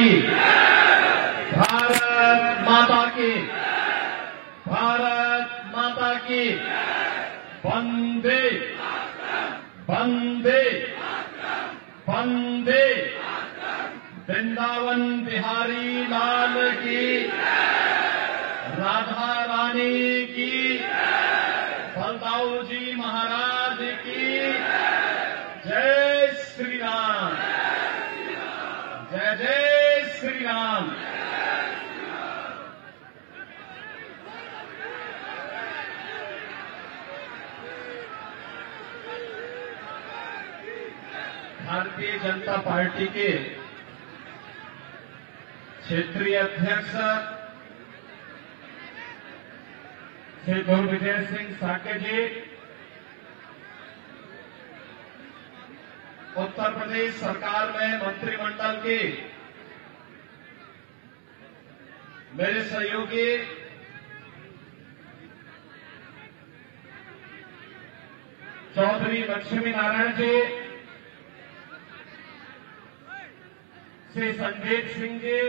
की, भारत माता की, भारत माता की। वंदे वंदे वंदे। वृंदावन बिहारी लाल की, राधा रानी की, बलदाऊ जी महाराज की। जय श्री राम, जय जय श्री राम। भारतीय जनता पार्टी के क्षेत्रीय अध्यक्ष श्री गुरविजय सिंह साके जी, उत्तर प्रदेश सरकार में मंत्रिमंडल के मेरे सहयोगी चौधरी लक्ष्मी नारायण जी, श्री संजीव सिंह जी,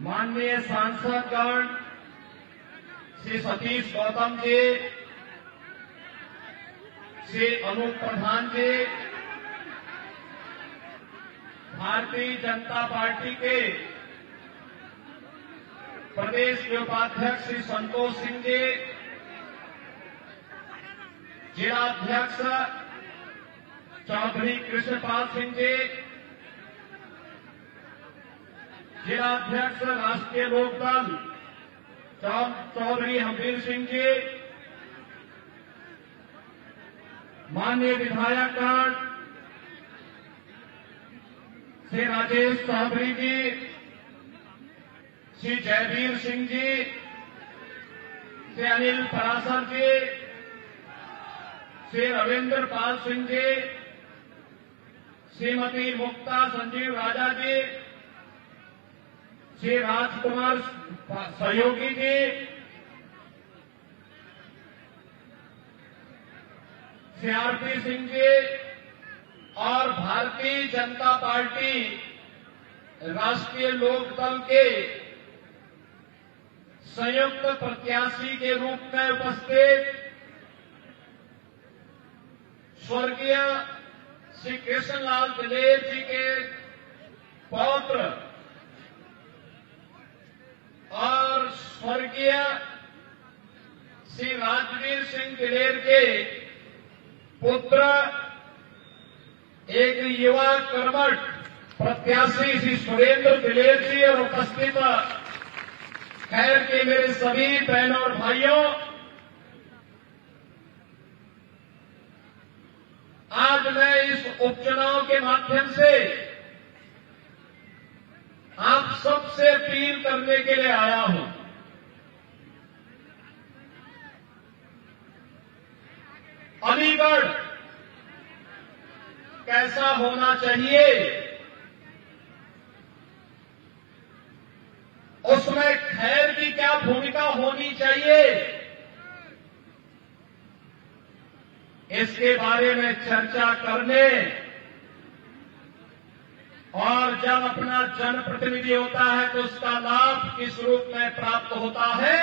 माननीय सांसदगण श्री सतीश गौतम जी, श्री अनूप प्रधान जी, भारतीय जनता पार्टी के प्रदेश के उपाध्यक्ष श्री संतोष सिंह जी, जिलाध्यक्ष चौधरी कृष्णपाल सिंह जी, जिलाध्यक्ष राष्ट्रीय लोकदल चौधरी हमीर सिंह जी, माननीय विधायकगण श्री राजेश चौधरी जी, श्री जयवीर सिंह जी, श्री अनिल परासर जी, श्री रविंद्र पाल सिंह जी, श्रीमती मुक्ता संजीव राजा जी, श्री राजकुमार सहयोगी जी, श्री आरपी सिंह जी और भारतीय जनता पार्टी राष्ट्रीय लोकदल के संयुक्त प्रत्याशी के रूप में उपस्थित स्वर्गीय श्री कृष्णलाल दिलेर जी के पौत्र और स्वर्गीय श्री राजवीर सिंह दिलेर के पुत्र, एक युवा कर्मठ प्रत्याशी श्री सुरेंद्र दिलेर जी और उपस्थित खैर के मेरे सभी बहनों और भाइयों, आज मैं इस उपचुनाव के माध्यम से आप सबसे अपील करने के लिए आया हूं। अलीगढ़ कैसा होना चाहिए, उसमें खैर की क्या भूमिका होनी चाहिए, इसके बारे में चर्चा करने और जब अपना जनप्रतिनिधि होता है तो उसका लाभ किस रूप में प्राप्त होता है,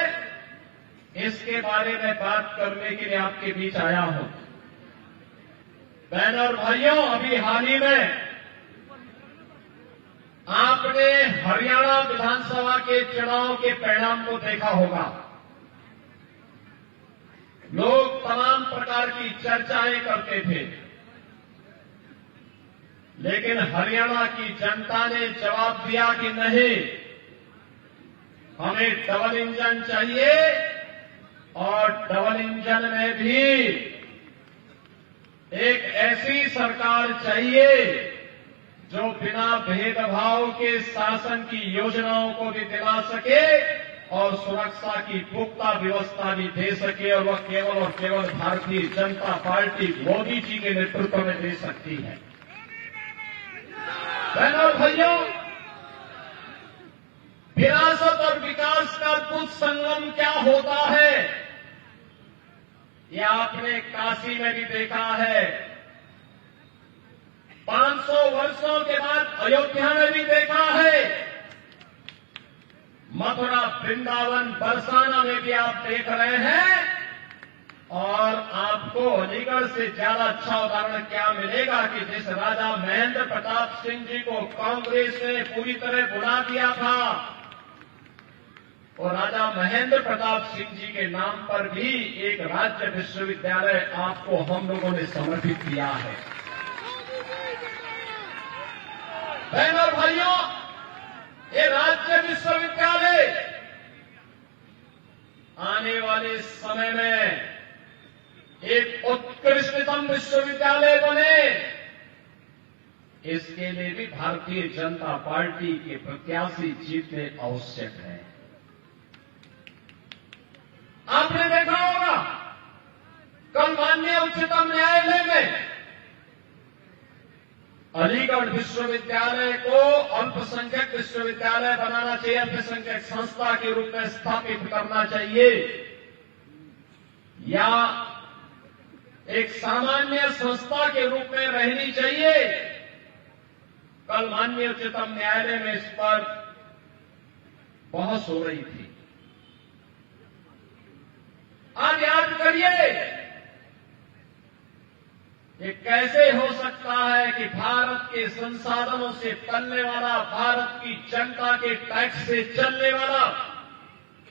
इसके बारे में बात करने के लिए आपके बीच आया हूं। बहनों और भाइयों, अभी हाल ही में आपने हरियाणा विधानसभा के चुनाव के परिणाम को देखा होगा। लोग तमाम प्रकार की चर्चाएं करते थे, लेकिन हरियाणा की जनता ने जवाब दिया कि नहीं, हमें डबल इंजन चाहिए और डबल इंजन में भी एक ऐसी सरकार चाहिए जो बिना भेदभाव के शासन की योजनाओं को भी दिला सके और सुरक्षा की पुख्ता व्यवस्था भी दे सके, और वह केवल और केवल भारतीय जनता पार्टी मोदी जी के नेतृत्व में दे सकती है। बहनों और भाइयों, विरासत और विकास का अद्भुत संगम क्या होता है, यह आपने काशी में भी देखा है। 500 वर्षों के बाद अयोध्या में भी देखा है, मथुरा, वृंदावन, बरसाना में भी आप देख रहे हैं। और आपको अलीगढ़ से ज्यादा अच्छा उदाहरण क्या मिलेगा कि जिस राजा महेंद्र प्रताप सिंह जी को कांग्रेस ने पूरी तरह भुला दिया था, और राजा महेंद्र प्रताप सिंह जी के नाम पर भी एक राज्य विश्वविद्यालय आपको हम लोगों ने समर्पित किया है। बहनों और भाइयों, ये राज्य विश्वविद्यालय आने वाले समय में एक उत्कृष्टतम विश्वविद्यालय बने, इसके लिए भी भारतीय जनता पार्टी के प्रत्याशी जीतने आवश्यक है। आपने देखा होगा, कल माननीय उच्चतम न्यायालय में अलीगढ़ विश्वविद्यालय को अल्पसंख्यक विश्वविद्यालय बनाना चाहिए, अल्पसंख्यक संस्था के रूप में स्थापित करना चाहिए, या एक सामान्य संस्था के रूप में रहनी चाहिए। कल माननीय उच्चतम न्यायालय में इस पर बहस हो रही थी। आज याद करिए, ये कैसे हो सकता है कि भारत के संसाधनों से पलने वाला, भारत की जनता के टैक्स से चलने वाला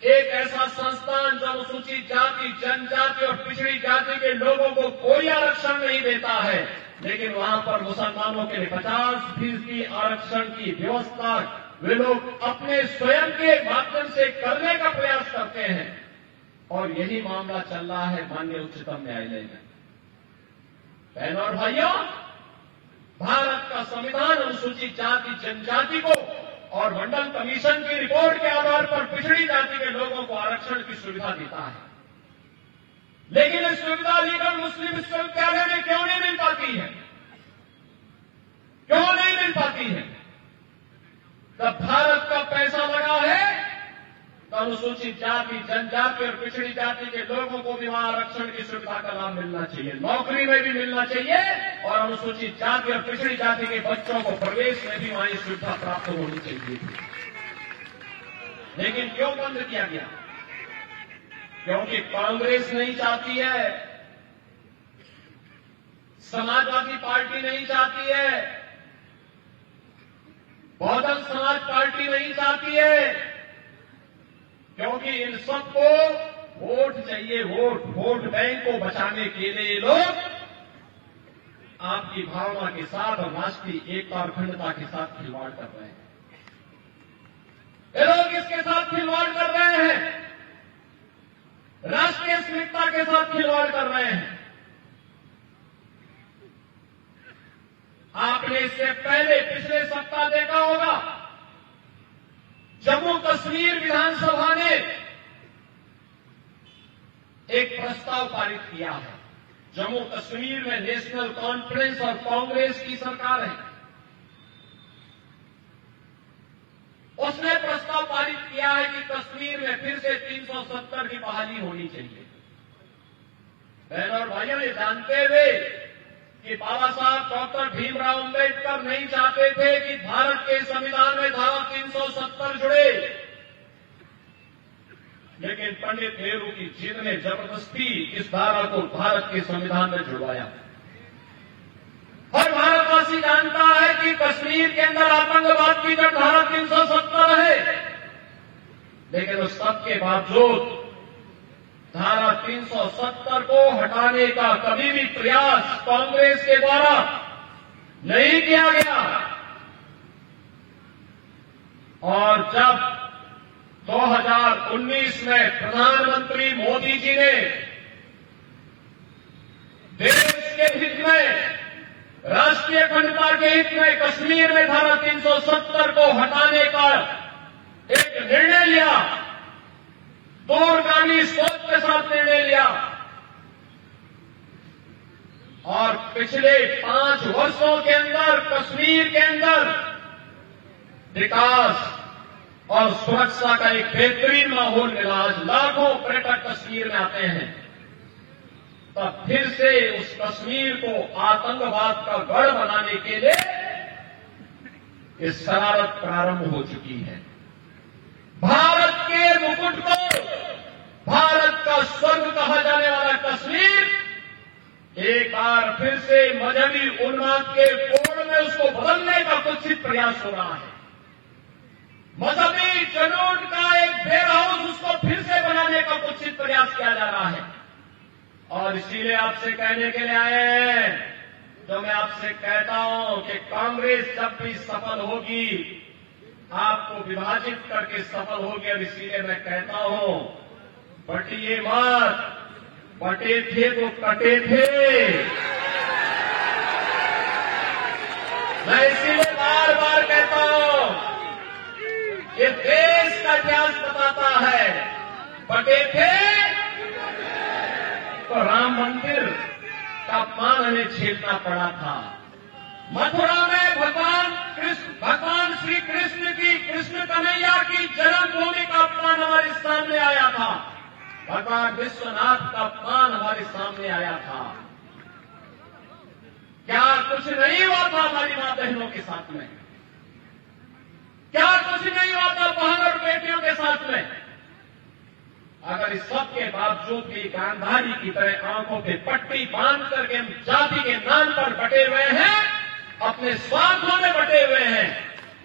एक ऐसा संस्थान जो अनुसूचित जाति, जनजाति और पिछड़ी जाति के लोगों को कोई आरक्षण नहीं देता है, लेकिन वहां पर मुसलमानों के लिए 50% आरक्षण की व्यवस्था वे लोग अपने स्वयं के माध्यम से करने का प्रयास करते हैं। और यही मामला चल रहा है माननीय उच्चतम न्यायालय में। बहनों और भाइयों, भारत का संविधान अनुसूचित जाति, जनजाति को और मंडल कमीशन की रिपोर्ट के आधार पर पिछड़ी जाति के लोगों को आरक्षण की सुविधा देता है, लेकिन इस सुविधा अलीगढ़ मुस्लिम विश्वविद्यालय में क्यों नहीं मिल पाती है? क्यों नहीं मिल पाती है? जब भारत का पैसा लगा है तो अनुसूचित जाति, जनजाति और पिछड़ी जाति के लोगों को भी वहां आरक्षण की सुविधा का लाभ मिलना चाहिए, नौकरी में भी मिलना चाहिए, और अनुसूचित जाति और पिछड़ी जाति के बच्चों को प्रवेश में भी वहां ये सुविधा प्राप्त होनी चाहिए। लेकिन क्यों बंद किया गया? क्योंकि कांग्रेस नहीं चाहती है, समाजवादी पार्टी नहीं चाहती है, बहुजन समाज पार्टी नहीं चाहती है, क्योंकि इन सबको वोट चाहिए, वोट बैंक को बचाने के लिए लोग आपकी भावना के साथ और राष्ट्रीय एकता और अखंडता के साथ खिलवाड़ कर रहे हैं। ये लोग इसके साथ खिलवाड़ कर रहे हैं, राष्ट्रीय अस्मिता के साथ खिलवाड़ कर रहे हैं। आपने इससे पहले पिछले सप्ताह देखा होगा, जम्मू कश्मीर विधानसभा ने एक प्रस्ताव पारित किया है। जम्मू कश्मीर में नेशनल कॉन्फ्रेंस और कांग्रेस की सरकार है, उसने प्रस्ताव पारित किया है कि कश्मीर में फिर से 370 की बहाली होनी चाहिए। बहनों और भाइयों, ये जानते हुए कि बाबा साहब डॉक्टर भीमराव अंबेडकर नहीं चाहते थे कि भारत के संविधान में धारा 370 जुड़े, लेकिन पंडित नेहरू की जिद ने जबरदस्ती इस धारा को भारत के संविधान में जुड़वाया। हर भारतवासी जानता है कि कश्मीर के अंदर आतंकवाद की जब धारा 370 है, लेकिन उस सब के बावजूद धारा 370 को हटाने का कभी भी प्रयास कांग्रेस के द्वारा नहीं किया गया। और जब 2019 में प्रधानमंत्री मोदी जी ने देश के हित में, राष्ट्रीय अखंडता के हित में कश्मीर में धारा 370 को हटाने का एक निर्णय लिया, दूरगामी सोच के साथ निर्णय लिया, और पिछले 5 वर्षों के अंदर कश्मीर के अंदर विकास और सुरक्षा का एक बेहतरीन माहौल मिला। आज लाखों पर्यटक कश्मीर में आते हैं। तब फिर से उस कश्मीर को आतंकवाद का गढ़ बनाने के लिए ये शरारत प्रारंभ हो चुकी है। भारत के मुकुट को, भारत का स्वर्ग कहा जाने वाला कश्मीर एक बार फिर से मजहबी उन्माद के कोण में उसको बदलने का कुत्सित प्रयास हो रहा है। मजहबी जुनून का एक बेयर हाउस उसको फिर से बनाने का कुत्सित प्रयास किया जा रहा है। और इसीलिए आपसे कहने के लिए आए हैं, जो मैं आपसे कहता हूं कि कांग्रेस जब भी सफल होगी आपको विभाजित करके सफल होगी। और इसीलिए मैं कहता हूं, बटिए मत, बटे थे तो कटे थे। मैं इसीलिए बार बार कहता हूं, ये देश का इतिहास बताता है, बटे थे तो राम मंदिर का अपमान हमें झेलना पड़ा था। मथुरा में भगवान श्री कृष्ण की, कृष्ण कन्हैया की जन्मभूमि का अपमान हमारे सामने आया था। भगवान विश्वनाथ का अपमान हमारे सामने आया था। क्या कुछ नहीं हुआ था हमारी मां बहनों के साथ में? क्या कुछ नहीं हुआ था बहन और बेटियों के साथ में? अगर इस सब के बावजूद भी गांधारी की तरह आंखों पे पट्टी बांध करके हम जाति के नाम पर बटे हुए हैं, अपने स्वार्थों में बटे हुए हैं,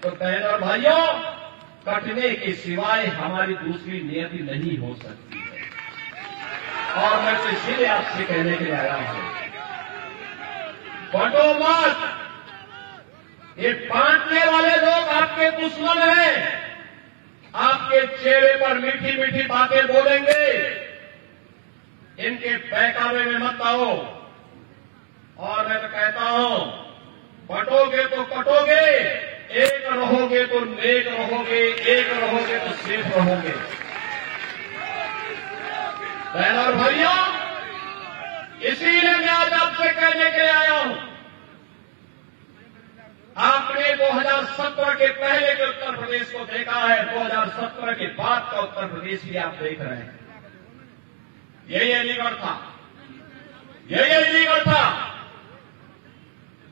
तो बहन और भाइयों, कटने के सिवाय हमारी दूसरी नियति नहीं हो सकती है। और मैं तो इसीलिए आपसे कहने के लिए आया हूं, बटो मत। ये बांटने वाले लोग आपके दुश्मन हैं। आपके चेहरे पर मीठी मीठी बातें बोलेंगे, इनके बहकावे में मत आओ। और मैं तो कहता हूं, बटोगे तो कटोगे, एक रहोगे तो नेक रहोगे, एक रहोगे तो सेफ रहोगे। बहन और भाइयों, इसीलिए मैं आज आपसे कहने के लिए आया हूं, आपने 2017 के पहले के उत्तर प्रदेश को देखा है, 2017 के बाद का उत्तर प्रदेश भी आप देख रहे हैं। यही अलीगढ़ था, यही अलीगढ़ था।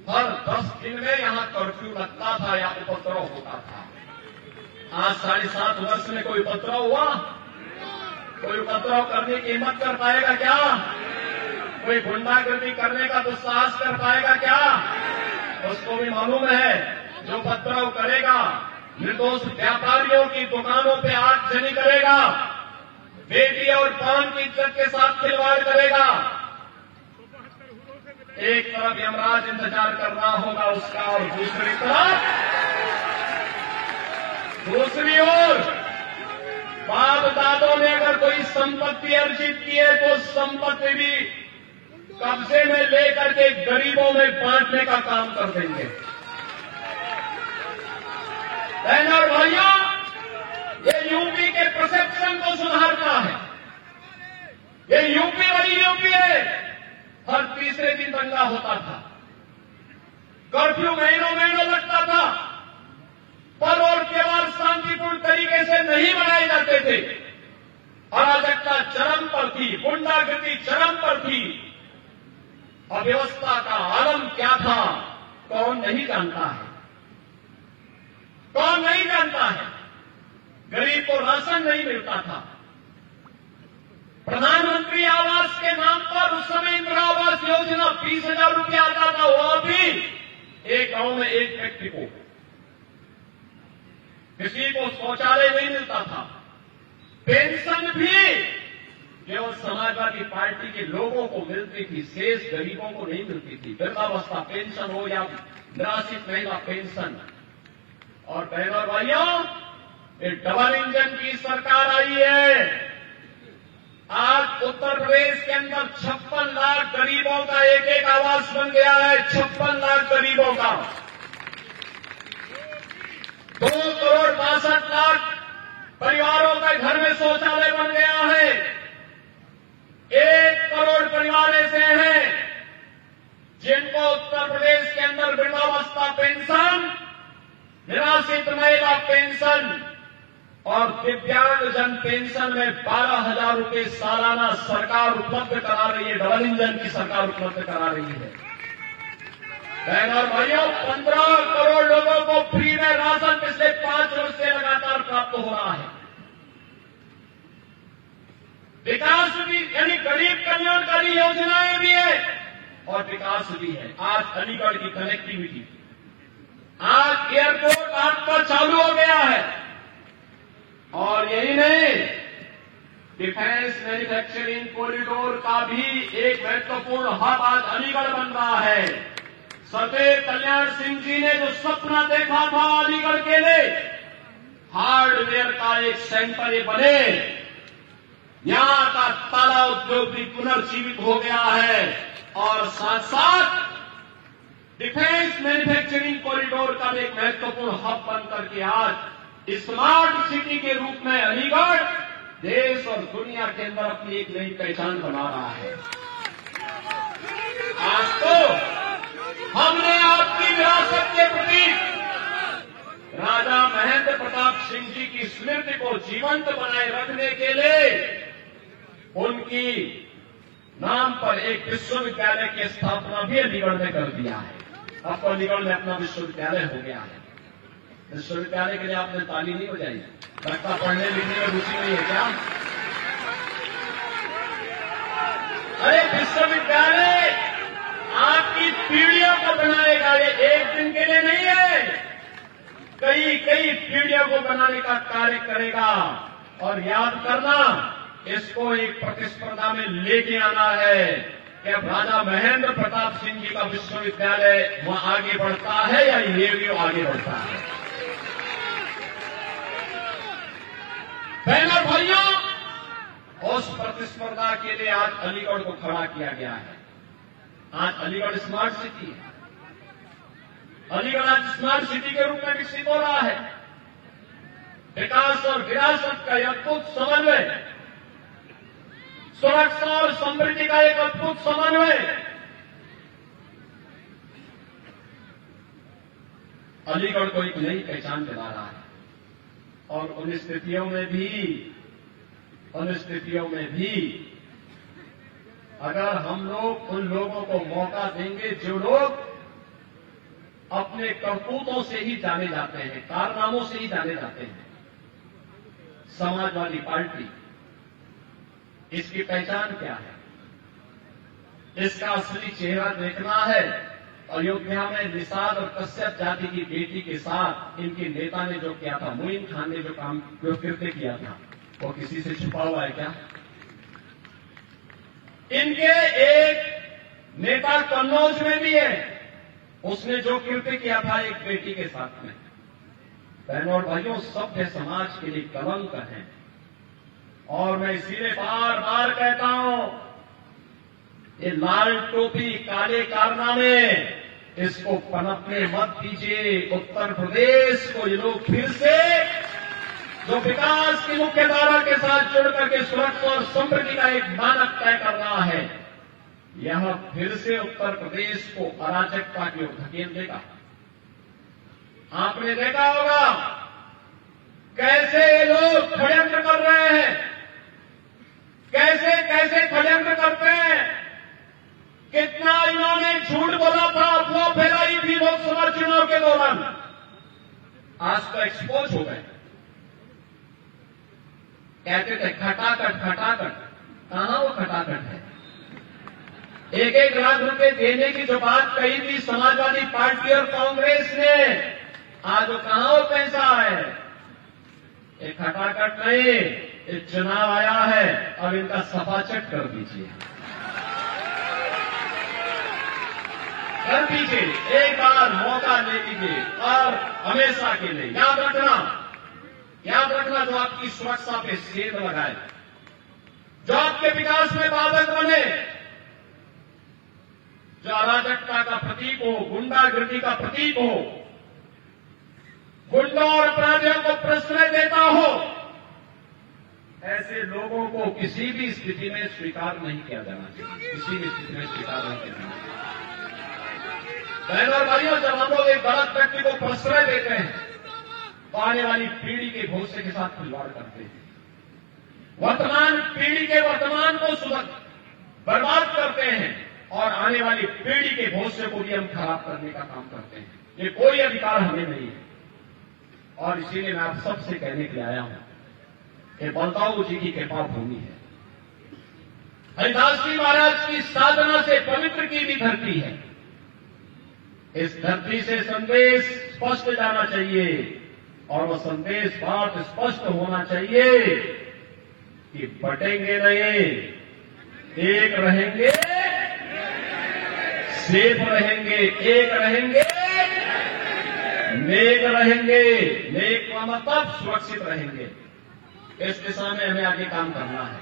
हर 10 दिन में यहां कर्फ्यू लगता था या उपद्रव होता था। आज 7.5 वर्ष में कोई उपद्रव हुआ? कोई उपद्रव करने की हिम्मत कर पाएगा क्या? कोई गुंडागर्दी करने का दुस्साहस कर पाएगा क्या? उसको भी मालूम है, जो उपद्रव करेगा, निर्दोष व्यापारियों की दुकानों पे आगजनी करेगा, बेटी और बहन की इज्जत के साथ खिलवाड़ करेगा। एक तरफ यमराज इंतजार कर रहा होगा उसका, और दूसरी ओर बाप दादों ने अगर कोई संपत्ति अर्जित की है तो संपत्ति भी कब्जे में लेकर के गरीबों में बांटने का काम कर देंगे। बहन और भाइयों, ये यूपी के परसेप्शन को सुधारना है। ये यूपी वही यूपी है, हर तीसरे दिन दंगा होता था, कर्फ्यू महीनों महीनों लगता था, पर्व और त्योहार शांतिपूर्ण तरीके से नहीं मनाए जाते थे, अराजकता चरम पर थी, गुंडागर्दी चरम पर थी, अव्यवस्था का आलम क्या था कौन नहीं जानता है, कौन नहीं जानता है। गरीब को राशन नहीं मिलता था। प्रधानमंत्री आवास के नाम पर उस समय इंदिरा आवास योजना 20,000 रुपया आता था, वह भी एक गांव में एक व्यक्ति को, किसी को शौचालय नहीं मिलता था। पेंशन भी केवल समाजवादी पार्टी के लोगों को मिलती थी, शेष गरीबों को नहीं मिलती थी। वृद्धावस्था पेंशन हो या निराश्रित महिला पेंशन। और बहनों और भाइयों, ये डबल इंजन की सरकार आई है। आज उत्तर प्रदेश के अंदर 56 लाख गरीबों का एक एक आवास बन गया है। 56 लाख गरीबों का 2,62,00,000 परिवारों का घर में शौचालय बन गया है। 1 करोड़ परिवार ऐसे हैं जिनको उत्तर प्रदेश के अंदर वृद्धावस्था पेंशन, निराश्रित महिला पेंशन और दिव्यांग जन पेंशन में 12,000 रुपये सालाना सरकार उपलब्ध करा रही है। डबल इंजन की सरकार उपलब्ध करा रही है। बहन और भाइयों, 15 करोड़ लोगों को फ्री में राशन पिछले 5 वर्ष से लगातार प्राप्त हो रहा है। विकास भी यानी गरीब कल्याणकारी योजनाएं भी है और विकास भी है। आज अलीगढ़ की कनेक्टिविटी, आज एयरपोर्ट आज पर चालू हो गया है। और यही नहीं, डिफेंस मैन्युफैक्चरिंग कॉरिडोर का भी एक महत्वपूर्ण हब आज अलीगढ़ बन रहा है। सदैव कल्याण सिंह जी ने जो सपना देखा था अलीगढ़ के लिए, हार्डवेयर का एक सेंटर ये बने, यहां का ताला उद्योग भी पुनर्जीवित हो गया है और साथ साथ डिफेंस मैन्युफैक्चरिंग कॉरिडोर का भी एक महत्वपूर्ण हब बनकर के आज स्मार्ट सिटी के रूप में अलीगढ़ देश और दुनिया के अंदर अपनी एक नई पहचान बना रहा है। आज तो हमने आपकी विरासत के प्रतीक राजा महेंद्र प्रताप सिंह जी की स्मृति को जीवंत बनाए रखने के लिए उनकी नाम पर एक विश्वविद्यालय की स्थापना भी अलीगढ़ में कर दिया है। अब तो अलीगढ़ में अपना विश्वविद्यालय हो गया है। विश्वविद्यालय के लिए आपने ताली नहीं बजाई? लगता पढ़ने लिखने में रुचि नहीं है क्या? अरे विश्वविद्यालय आपकी पीढ़ियों को बनाएगा। ये एक दिन के लिए नहीं है, कई कई पीढ़ियों को बनाने का कार्य करेगा। और याद करना, इसको एक प्रतिस्पर्धा में लेके आना है कि अब राजा महेंद्र प्रताप सिंह जी का विश्वविद्यालय वहां आगे बढ़ता है या ये भी आगे बढ़ता है। बहनों भाइयों, उस प्रतिस्पर्धा के लिए आज अलीगढ़ को खड़ा किया गया है। आज अलीगढ़ स्मार्ट सिटी है। अलीगढ़ आज स्मार्ट सिटी के रूप में विकसित हो रहा है। विकास और विरासत का यह अद्भुत समन्वय, सुरक्षा और समृद्धि का एक अद्भुत समन्वय अलीगढ़ को एक नई पहचान दिला रहा है। और उन स्थितियों में भी अगर हम लोग उन लोगों को मौका देंगे जो लोग अपने करतूतों से ही जाने जाते हैं, कारनामों से ही जाने जाते हैं, समाजवादी पार्टी, इसकी पहचान क्या है? इसका असली चेहरा देखना है। अयोध्या में निषाद और कश्यप जाति की बेटी के साथ इनके नेता ने जो किया था, मोइन खान ने जो कृत्य किया था, वो किसी से छुपा हुआ है क्या? इनके एक नेता कन्नौज में भी है, उसने जो कृत्य किया था एक बेटी के साथ में। बहनों और भाइयों, सभ्य समाज के लिए कलंक है। और मैं इसीलिए बार बार कहता हूं, ये लाल टोपी काले कारनामे, इसको पनपने मत दीजिए। उत्तर प्रदेश को ये लोग फिर से जो विकास की मुख्य धारा के साथ जुड़ करके सुरक्षा और समृद्धि का एक मानक तय कर रहा है, यह फिर से उत्तर प्रदेश को अराजकता की ओर धकेल देगा। आपने देखा होगा कैसे ये लोग षड्यंत्र कर रहे हैं, कैसे कैसे षड्यंत्र करते हैं। कितना इन्होंने झूठ बोला था, अफवाह फैलाई थी लोकसभा चुनाव के दौरान, आज तो एक्सपोज हो गए। कहते थे खटाखट खटाखट, कहां वो खटाखट है? 1-1 लाख रुपए देने की जो बात कही थी समाजवादी पार्टी और कांग्रेस ने, आज वो कहां वो पैसा है? ये खटाखट नहीं, ये चुनाव आया है, अब इनका सफाचट कर दीजिए, कर दीजिए, एक बार मौका ले लीजिए और हमेशा के लिए। याद रखना, जो आपकी सुरक्षा पे सेंध लगाए, जो आपके विकास में बाधक बने, जो अराजकता का प्रतीक हो, गुंडागर्दी का प्रतीक हो, गुंडों और अपराधियों को प्रश्रय देता हो, ऐसे लोगों को किसी भी स्थिति में स्वीकार नहीं किया जाना चाहिए। किसी भी स्थिति में स्वीकार नहीं किया जाना चाहिए। बहनों और भाइयों, जब हम लोग एक गलत व्यक्ति को प्रश्रय देते हैं, तो आने वाली पीढ़ी के भविष्य के साथ खिलवाड़ करते हैं। वर्तमान पीढ़ी के वर्तमान को बर्बाद करते हैं और आने वाली पीढ़ी के भविष्य को भी हम खराब करने का काम करते हैं। ये कोई अधिकार हमें नहीं है। और इसीलिए मैं आप सबसे कहने के लिए आया हूं कि बलदाऊ जी की कृपा भूमि है, हरिदास जी महाराज की साधना से पवित्र की भी धरती है। इस धरती से संदेश स्पष्ट जाना चाहिए और वह संदेश बात स्पष्ट होना चाहिए कि बटेंगे नहीं, एक रहेंगे, सेफ रहेंगे, एक रहेंगे, नेक रहेंगे। नेक का मतलब सुरक्षित रहेंगे। इस दिशा में हमें आगे काम करना है।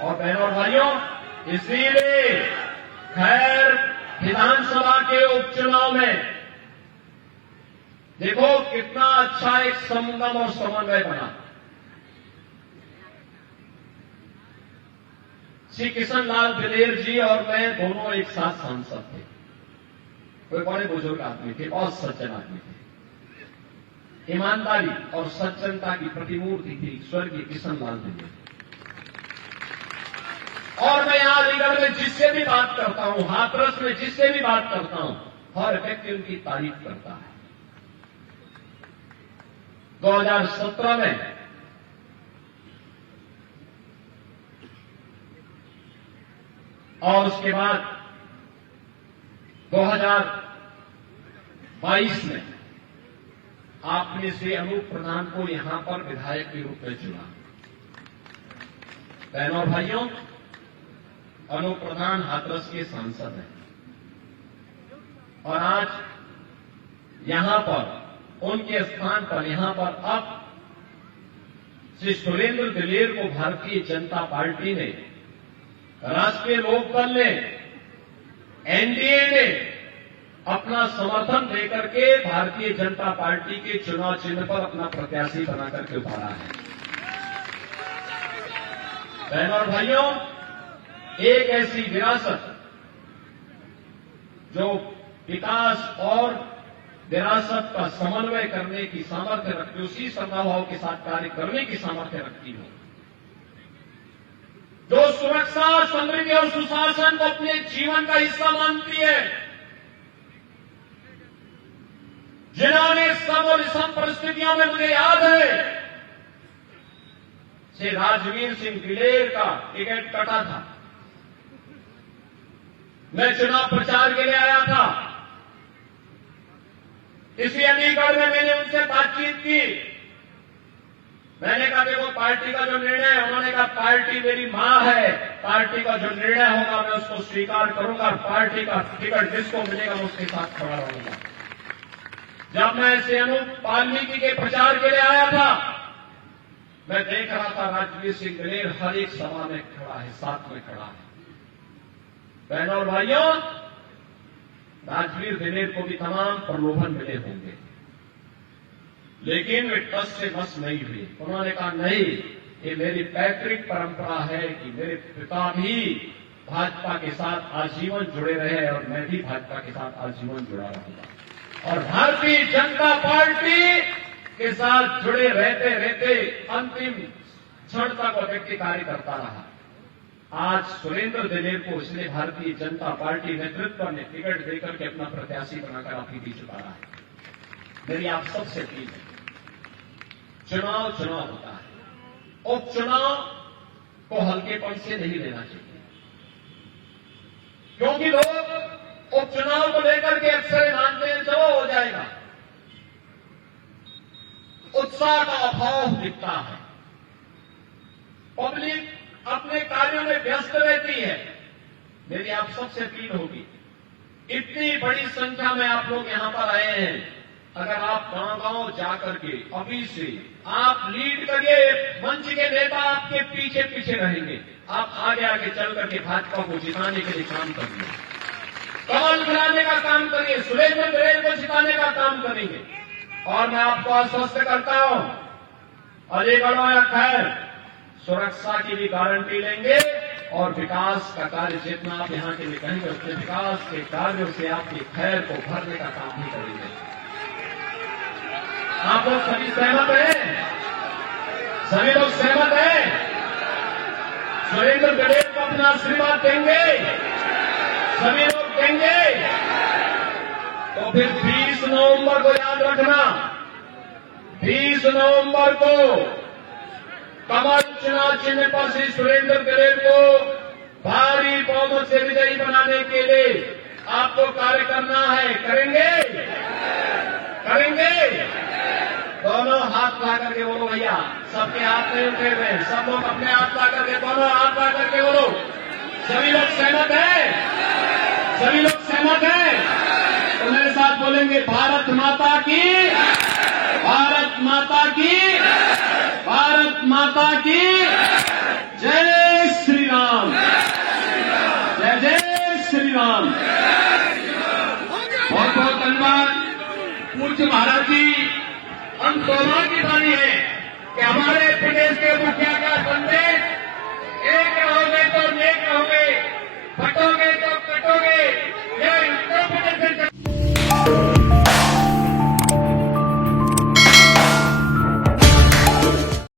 और बहनों और भाइयों, इसीलिए खैर विधानसभा के उपचुनाव में देखो कितना अच्छा एक संगम और समन्वय बना। श्री किशन लाल दिलेर जी और मैं दोनों एक साथ सांसद थे। कोई बड़े बुजुर्ग आदमी थे, बहुत सज्जन आदमी थे। ईमानदारी और सज्जनता की प्रतिमूर्ति थी स्वर्गीय किशन लाल दिलेर। और मैं यहां अलीगढ़ में जिससे भी बात करता हूं, हाथरस में जिससे भी बात करता हूं, हर व्यक्ति उनकी तारीफ करता है। 2017 में और उसके बाद 2022 में आपने से अनूप प्रधान को यहां पर विधायक के रूप में चुना। बहनों और भाइयों, अनूप प्रधान हाथरस के सांसद हैं और आज यहां पर उनके स्थान पर यहां पर अब श्री सुरेंद्र दिलेर को भारतीय जनता पार्टी ने, राष्ट्रीय लोकदल ने, एनडीए ने अपना समर्थन देकर के भारतीय जनता पार्टी के चुनाव चिन्ह पर अपना प्रत्याशी बनाकर के उतारा है। बहनों और भाइयों, एक ऐसी विरासत जो विकास और विरासत का समन्वय करने की सामर्थ्य रखती, उसी सद्भाव के साथ कार्य करने की सामर्थ्य रखती हो, जो सुरक्षा, समृद्धि और सुशासन को अपने जीवन का हिस्सा मानती है, जिन्होंने सब और सम परिस्थितियों में, मुझे याद है श्री राजवीर सिंह दिलेर का टिकट कटा था। मैं चुनाव प्रचार के लिए आया था। इसी अलीगढ़ में मैंने उनसे बातचीत की। मैंने कहा देखो पार्टी का जो निर्णय है, उन्होंने कहा पार्टी मेरी मां है, पार्टी का जो निर्णय होगा मैं उसको स्वीकार करूंगा और पार्टी का टिकट जिसको मिलेगा मैं उसके साथ खड़ा रहूंगा। जब मैं श्री अनूप वाल्मीकि के प्रचार के लिए आया था, मैं देख रहा था राजवीर सिंह दिलेर हर एक सभा में खड़ा है, साथ में खड़ा है। बहनों और भाइयों, राजवीर दिलेर को भी तमाम प्रलोभन मिले होंगे, लेकिन वे टस से मस नहीं हुए। उन्होंने कहा नहीं, ये मेरी पैतृक परंपरा है कि मेरे पिता भी भाजपा के साथ आजीवन जुड़े रहे और मैं भी भाजपा के साथ आजीवन जुड़ा रहूंगा। और भारतीय जनता पार्टी के साथ जुड़े रहते रहते अंतिम क्षण तक वो व्यक्ति कार्य करता रहा। आज सुरेंद्र दिलेर को इसलिए भारतीय जनता पार्टी नेतृत्व ने टिकट देकर के अपना प्रत्याशी बनाकर आपके बीच उतारा है। मेरी आप सबसे अपील है, चुनाव होता है, उपचुनाव को हल्केपन से नहीं लेना चाहिए, क्योंकि लोग उपचुनाव को लेकर के अक्सर मानते हैं चलो हो जाएगा। उत्साह का अभाव दिखता है, पब्लिक अपने कार्यों में व्यस्त रहती है। मेरी आप सबसे अपील होगी, इतनी बड़ी संख्या में आप लोग यहां पर आए हैं, अगर आप गांव-गांव जाकर के अभी से आप लीड करिए, मंच के नेता आपके पीछे पीछे रहेंगे, आप आगे आगे चल करके भाजपा को जिताने के लिए काम करिए, कमल खिलाने का काम करिए, सुरेंद्र दिलेर को जिताने का काम करेंगे। और मैं आपको आश्वस्त करता हूं, अलीगढ़ या खैर सुरक्षा की भी गारंटी लेंगे और विकास का कार्य जितना आप यहां के लिए कहेंगे उतने विकास के कार्यों से आपकी खैर को भरने का काम भी करेंगे। आप लोग सभी सहमत हैं? सभी लोग सहमत हैं? सुरेंद्र गडेल को अपना आशीर्वाद देंगे? सभी लोग देंगे? तो फिर 20 नवंबर को याद रखना, 20 नवंबर को कमल चुनाव चिन्ह पर श्री सुरेंद्र गडेल को भारी बहुमत से विजयी बनाने के लिए आपको कार्य करना है। करेंगे? करेंगे? दोनों हाथ ला करके बोलो भैया, सबके हाथ में उठे हुए, सब लोग अपने हाथ ला करके, दोनों हाथ ला करके बोलो। सभी लोग सहमत हैं? सभी लोग सहमत हैं? तो मेरे साथ बोलेंगे, भारत माता की, भारत माता की, भारत माता की जय श्री राम, जय जय श्री राम। बहुत बहुत धन्यवाद। पूज्य महाराज जी, हम सौभाग्यशाली है कि हमारे प्रदेश के मुखिया का संदेश